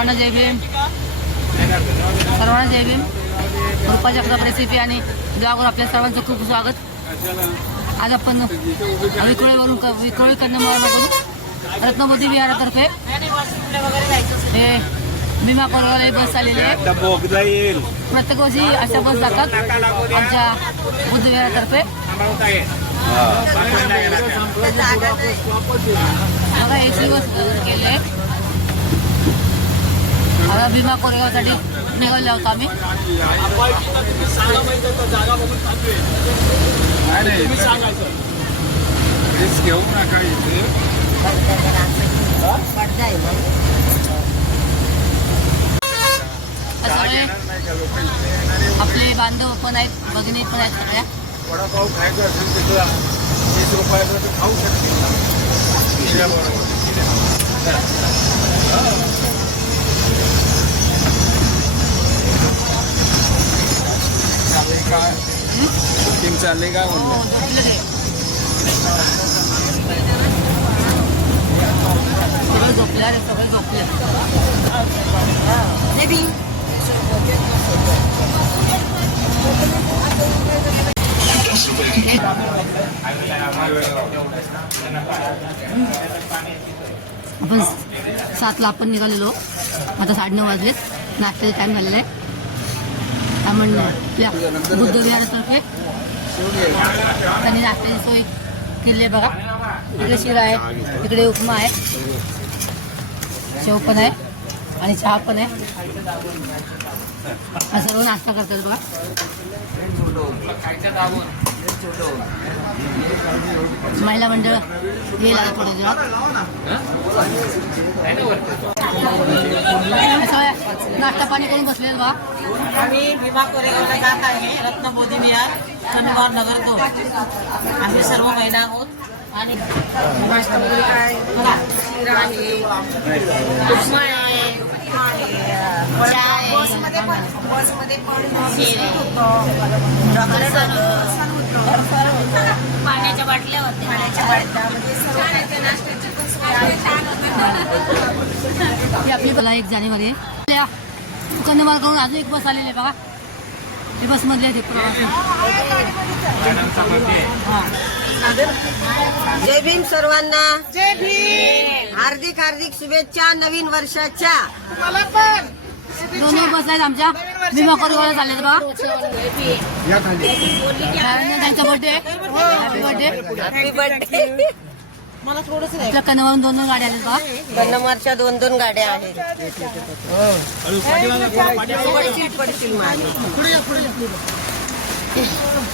सर्वांना जय भीम. सर्वांना जय भीम. रुपा जगताप रेसिपी आणि ब्लॉगवर आपल्या सर्वांचं खूप स्वागत. आज आपण विक्रोळीवरून विक्रोळी कन्नमळावरून रत्नबोधी विहारातर्फे. हे भीमा कोरवाला बस आलेली आहे. प्रत्येक वर्षी अशा बस जातात आमच्या बुद्ध विहारातर्फे. बघा एसी बस केले. आहे आता भीमा कोरेगावसाठी निघाले आहोत आम्ही. घेऊ नका इथे. आपले बांधव पण आहेत भगिनी पण आहेत सगळ्या. वडापाव खायचा असेल तिथं वीस रुपयाचा तर खाऊ शकते. काय? बुकिंग चाललंय का म्हणलं? झोपले आपण सातला आपण निघालेलो. आता साडे नऊ वाजलेत. नाश्त्याचा टाइम झालेला आहे. आपण या बुद्ध विहारातर्फे त्यांनी नाश्त्याची सोय केली आहे बघा. इकडे शिरा आहे इकडे उपमा आहे. शेव पण आहे आणि चहा पण आहे. सर्व नाश्ता करतात बघा. महिला मंडळ थोड्या दिवसात सगळ्या नाश्ता पाणी करून बसले बघा आम्ही भीमा कोरेगावला जात आहे रत्नबोधी विहार शनिवार नगर तो. आम्ही सर्व महिला आहोत. आणि उपमा आहे. बसमध्ये पण बसमध्ये पण शेर. आहे. रस्त्यावर पाण्याच्या बाटल्या होत्या. पाण्याच्या बाटल्या सर्व काही त्या नाश्त्याची पण सोय आहे. ही आपली मला एक जानेवारी कन्नमाल करून अजून एक बस आलेली आहे बघा. ही बसमधली आहे ते प्रवासी. हां. जय भीम सर्वांना जय भीम हार्दिक हार्दिक शुभेच्छा नवीन वर्षाच्या दोन्ही बस आहेत आमच्या भीमा कोरेगावला चालले बघा त्यांचा birthday happy birthday happy birthday मला थोडंसं. आपल्या दोन दोन गाड्या आल्या बघा कन्नमारच्या दोन दोन गाड्या आहेत पडशील पडशील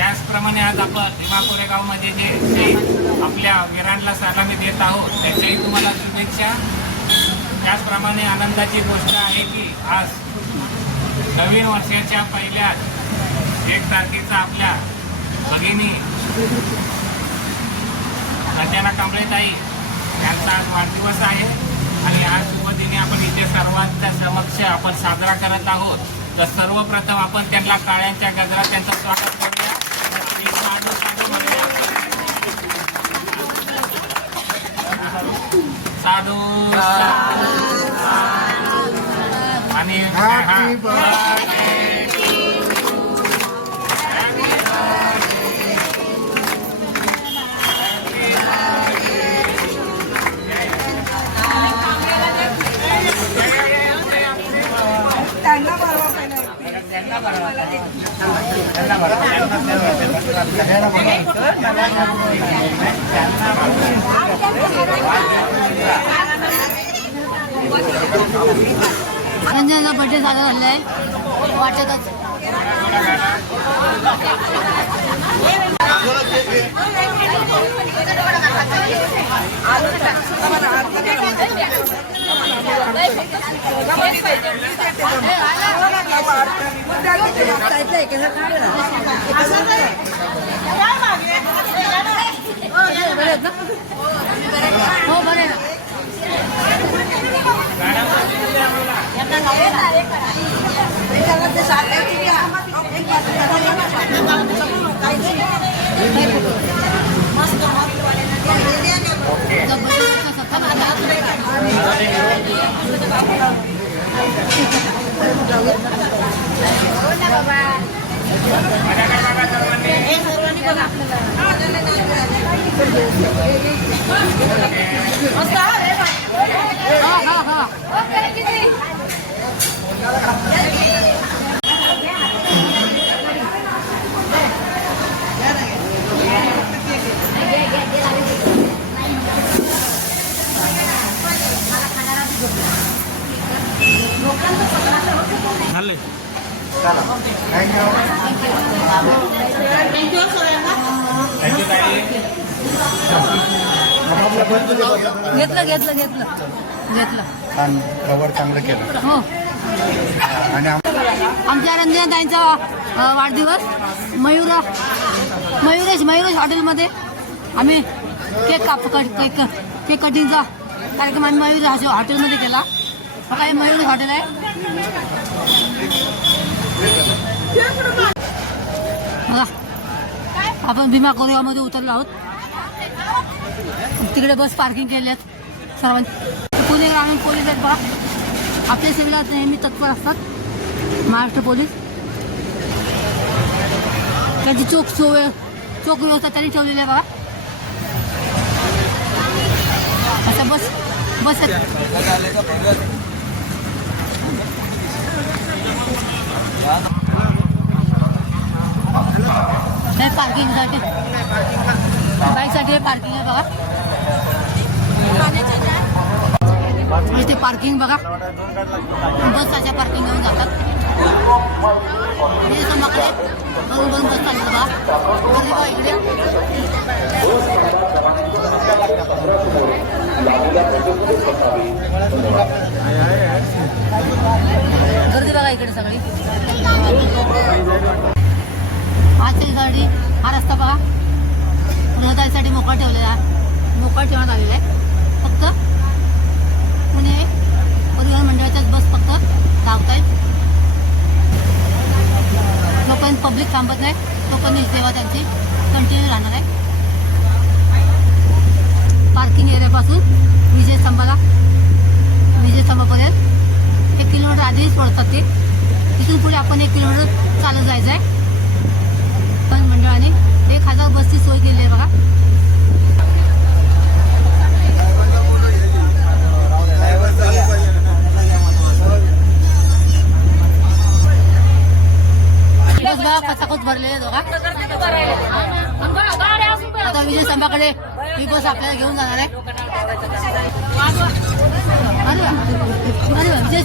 त्याचप्रमाणे आज आपण भीमा कोरेगावमध्ये जे आपल्या विरांडला सलामी देत आहोत त्याच्याही तुम्हाला शुभेच्छा. त्याचप्रमाणे आनंदाची गोष्ट आहे की आज नवीन वर्षाच्या पहिल्या एक तारखेचा आपल्या भगिनी रंजना कांबळेताई यांचा आज वाढदिवस आहे. आणि आज शुभदिनी आपण इथे सर्वांच्या समक्ष आपण साजरा करत आहोत. तर सर्वप्रथम आपण त्यांना काळ्यांच्या गजरात त्यांचं स्वागत साधू आणि हा रंजनाचा बर्थडे साजरा झालेला आहे वाटतच बरे आहेत ना हो बरे आहे ना जबरदस्त सत्ता हा हा हा थँक्यू सगळ्यांना थँक्यू ताई. घेतलं घेतलं घेतलं. घेतलं कवर चांगलं केलं. हो. आणि आमच्या रंजनताईंचा अ, वाढदिवस. मयूर मयुरेश मयुरेश हॉटेलमध्ये. आम्ही केक काप कट केक केक कटिंगचा कार्यक्रम आम्ही मयूर हॉटेलमध्ये केला. बघा हे मयूर हॉटेल आहे? बघा आपण भीमा कोरेगावमध्ये उतरलो आहोत. तिकडे बस पार्किंग केली आहेत सर्वांनी पुणे ग्रामीण पोलीस आहेत बघा. आपल्या सेवेला नेहमी तत्पर असतात. महाराष्ट्र पोलीस. त्यांची चोख सोय चोख व्यवस्था त्यांनी ठेवलेली आहे बघा. असं बस बस आहेत पार्किंगसाठी बाईकसाठी पार्किंग आहे बघा इथे पार्किंग बघा. बस पार्किंग घेऊन जातात. हे समाकडे दोन दोन बस चालले बघा. गर्दी बघा इकडे. गर्दी बघा इकडे सगळी. आजची गाडी हा रस्ता बघा. रहदारीसाठी मोकळा ठेवलेला आहे. मोकळा ठेवण्यात आलेला आहे. फक्त परिवहन मंडळाच्याच बस फक्त धावत आहेत लोकांनी पब्लिक थांबत नाही. तोपर्यंत सेवा त्यांची कंटिन्यू राहणार आहे. पार्किंग एरियापासून विजय स्तंभाला. विजय स्तंभापर्यंत. एक किलोमीटर आधी सोडतात ते. तिथून पुढे आपण एक किलोमीटर चालत जायचं आहे पण मंडळाने एक हजार बसची सोय केली आहे बघा. बस बघा कचाकच भरलेले बघा. आता विजय स्तंभाकडे ही बस आपल्याला घेऊन जाणार आहे. विजय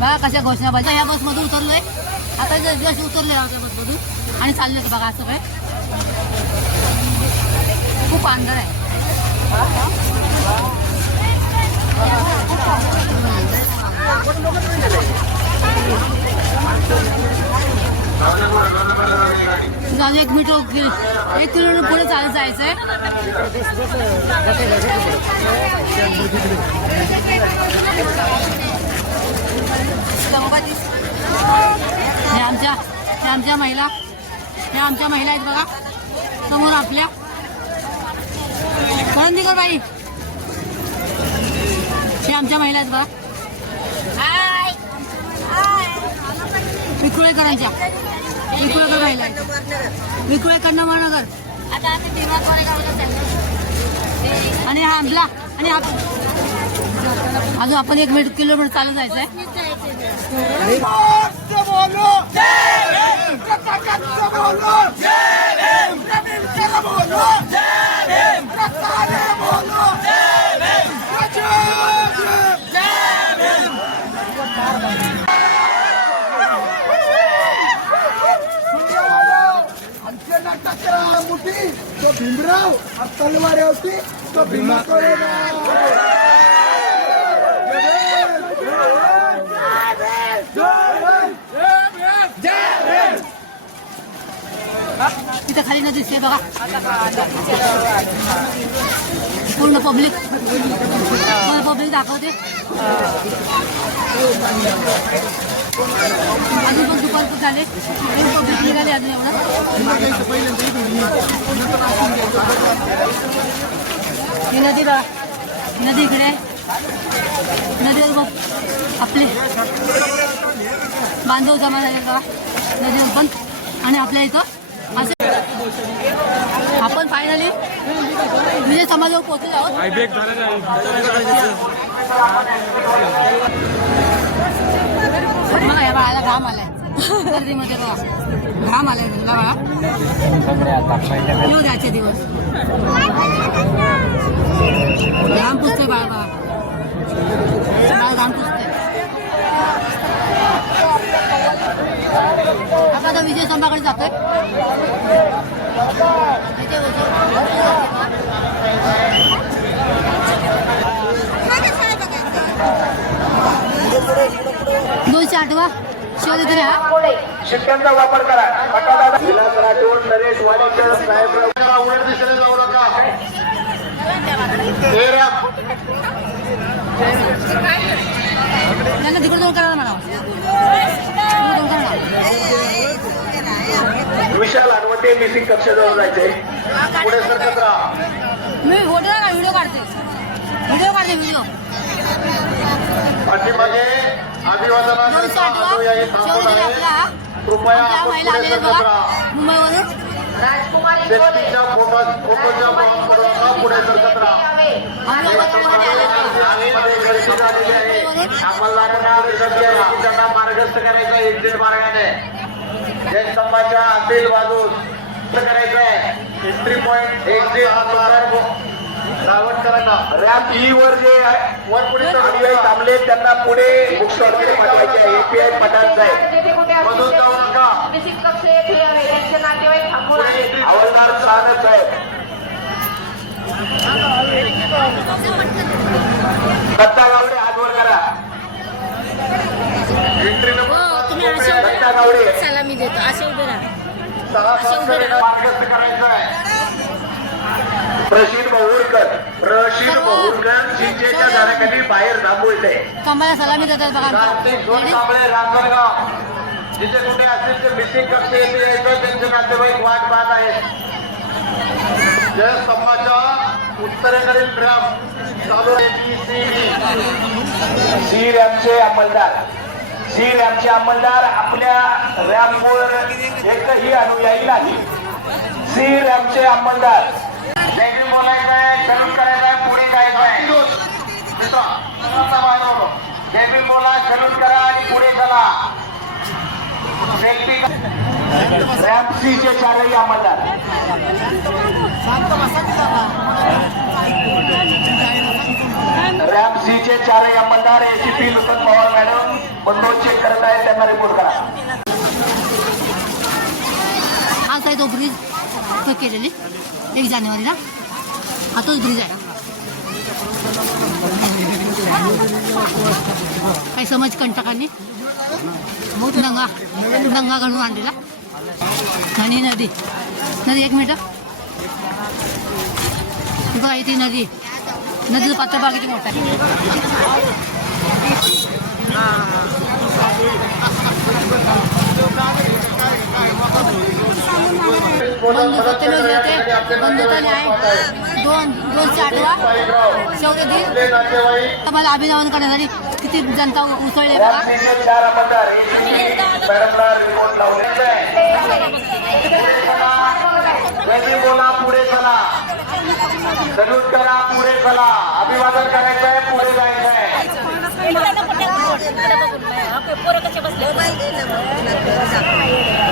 बघा कशा घोषणा पाहिजे या बसमधून उतरलोय. आता जस्ट उतरले आहोत आणि चालले बघा असं काय खूप अंधार आहे. एक मीटर एक किलोमीटर पुढे चालत जायचंय. हे आमच्या हे आमच्या महिला हे आमच्या महिला आहेत बघा. समोर आपल्या. करंदीकर बाई. हे आमच्या महिला आहेत बघा. विकुळेकरांच्या. विकुळेकर महिला विकुळेकर महानगर आणि हा आपला आणि अजून आपण एक मिनिट किलोमीटर चालत जायचंय. तो भीमराव अब तलवार है उसकी तो भीमा को तिथं खाली नदी दिसते बघा. पूर्ण पब्लिक पूर्ण पब्लिक दाखवते. अजून पण दुपार पण झाले. पब्लिक निघाले अजून एवढं. ही नदी बघा. नदी इकडे आहे. नदीवर बघ. आपले बांधव जमा झाले बघा. नदीवर पण. आणि आपल्या इथं असे आपण फायनली विजय समाजावर पोहोचलो आहोत. बघा या बाळाला घाम आलाय. बघा. घाम आलाय त्यांना बाळा. येऊ द्याचे दिवस. घाम पुसते बाळ बाळा. बाळ घाम पुसते आता विजय स्तंभाकडे जातोय. दोनशे आठवा. हा शिक्क्यांचा वापर करा. विलास राठोड नरेश वाडेकर साहेबराव उलट दिशेने जाऊ नका. त्यांना तिकडे म्हणा. जाऊन करा ना. विशाल हनुमते मिसिंग कक्षाजवळ जायचंय पुढे सरकत राहा मी फोटो का व्हिडिओ काढते व्हिडिओ काढते व्हिडिओ पाठीमागे अभिवादनाकरिता थांबून आहे कृपया आपण पुढे आलेल्या सरकत बघा राहा मुंबईवरून सेफ्टीच्या फोटो फोटोच्या करू नका पुढे सरकत राहा विनंती आहे त्यांना मार्गस्थ करायचं एक्झिट मार्गाने जय स्तंभाच्या आतील बाजूस करायचं आहे एंट्री रॅम्प ई वर जे वर पुढे थांबले त्यांना पुढे बुकस्टॉलकडे पाठवायचे आहे. एपीआय पठाणचं आहे. मधून जाऊ नका पुढे हवालदार सानच आहे सलामी देतो. असे उभे राहा. आहे बहुरकर बहुरकर झाडाखाली बाहेर थांबवते सलामी देतात बघा. जिथे कुठे असतील ते मिसिंग कक्ष येथे यायचं त्यांचे नातेवाईक वाट पाहत आहेत. जय स्तंभाच्या उत्तरेकडील ग्राम चालू सी रॅमचे अंमलदार. सी रॅमचे अंमलदार आपल्या रॅमवर एकही अनुयायी नाही. सी रॅमचे अंमलदार बोलायचं आहे सलूट करायचं आहे पुढे जायचं आहे जयबी बोला सलूट करा आणि पुढे चला. सेल्फी रॅम सीचे चारही अंमलदार रॅम सीचे चारही अंमलदार एसीपी लुकन पवार मॅडम. बंदोबस्त चेक करत आहे त्यांना रिपोर्ट करा. आज आहे तो ब्रिज तो केलेली. एक जानेवारीला. हा तोच ब्रिज आहे. काही समज कंटकांनी? दंगा दंगा घडून आणलेला. आणि नदी. नदी एक मिनिट बघा ती नदी. नदीचं पात्र बागेची मोठा आहे सत्यमेव बंधुता न्याय दोन दोनशे आठवा चौदा दिन मला अभिनंदन करण्यासाठी किती जनता उसळली बोला पुढे चला सल्यूट करा. पुढे चला अभिवादन करायचं आहे पुढे जायचं आहे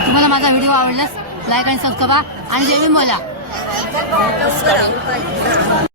तुम्हाला माझा व्हिडिओ आवडल्यास लाईक आणि सबस्क्राईब आणि भीम बोला.